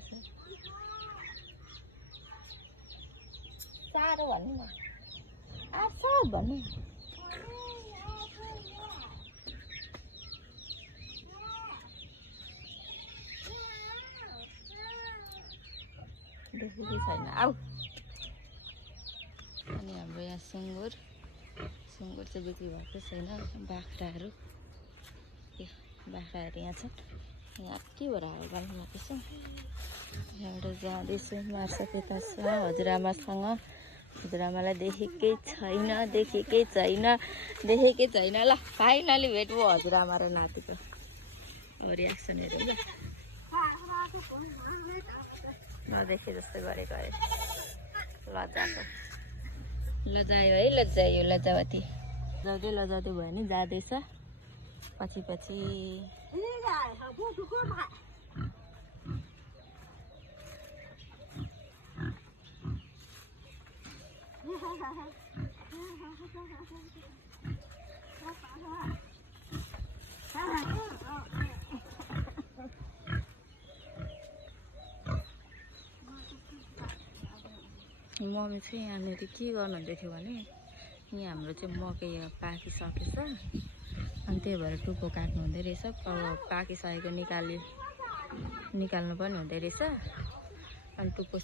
छ साह्रो भन्नु न 800 भन्नु देखेकै छैन आऊ अनि हाम्रो यहाँ सुँगुर चाहिँ बिक्री भएको छैन बाख्राहरू यहाँ छन् यहाँ के भएर हावा गाल्नु लाग्दैछ यहाँबाट जाँदैछु मार्सक यता छ हजुरआमासँग हजुरआमालाई देखेकै छैन ल फाइनली भेट भयो हजुरआमा र नातिको रियाक्सनहरू ल नदेखे जस्तो गरेको अरे लज्जाको लजायो है लज्जावती लजाउँदै भयो नि जाँदैछ पछि मम्मी चाहिँ यहाँनिर के गर्नुहुँदै थियो भने यहाँ हाम्रो चाहिँ मकै पाकिसकेछ अनि त्यही भएर टुप्पो काट्नु हुँदै रहेछ पाकिसकेको निकाल्नु पनि हुँदै रहेछ अनि टुप्पो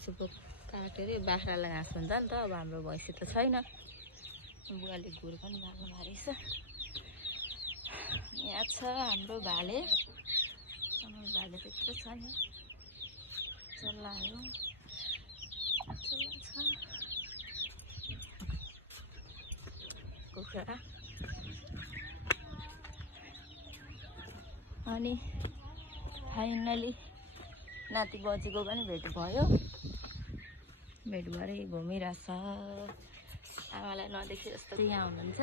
काटेर बाख्रालाई घाँस हुन्छ नि त अब हाम्रो भैँसी त छैन बुवाले घुर पनि बाल्नु भएको रहेछ यहाँ छ हाम्रो भाले त्यत्रो छ नि चल्लाहरू छ कुखुरा अनि फाइनली नाति बजेको पनि भेट भएर घुमिरहेछ आमालाई नदेखे जस्तो यहाँ हुनुहुन्छ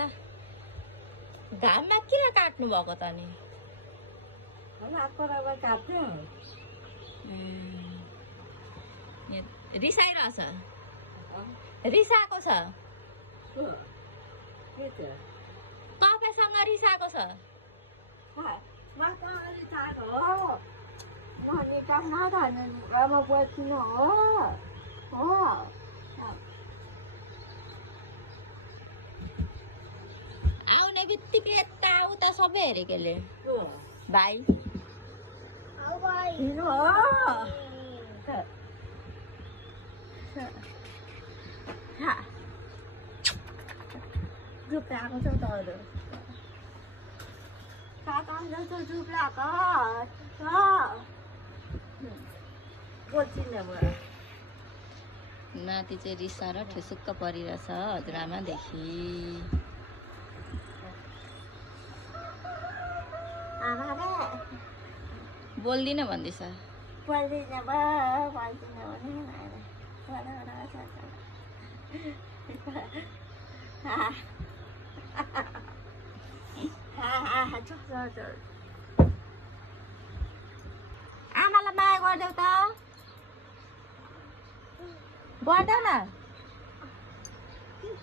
घाममा किन काट्नु भएको त नि रिसाइरहेछ रिसाएको छ तपाईँसँग रिसाएको छ आउने बित्तिकै यताउता सबै हेरेकोले भाइ ग्रुप आएको छ तहरू नाति चाहिँ रिसाएर ठुसुक्क परिरहेछ हजुरआमादेखि बोल्दिन भन्दैछ आमालाई माया गरिदेऊ त गर्दैन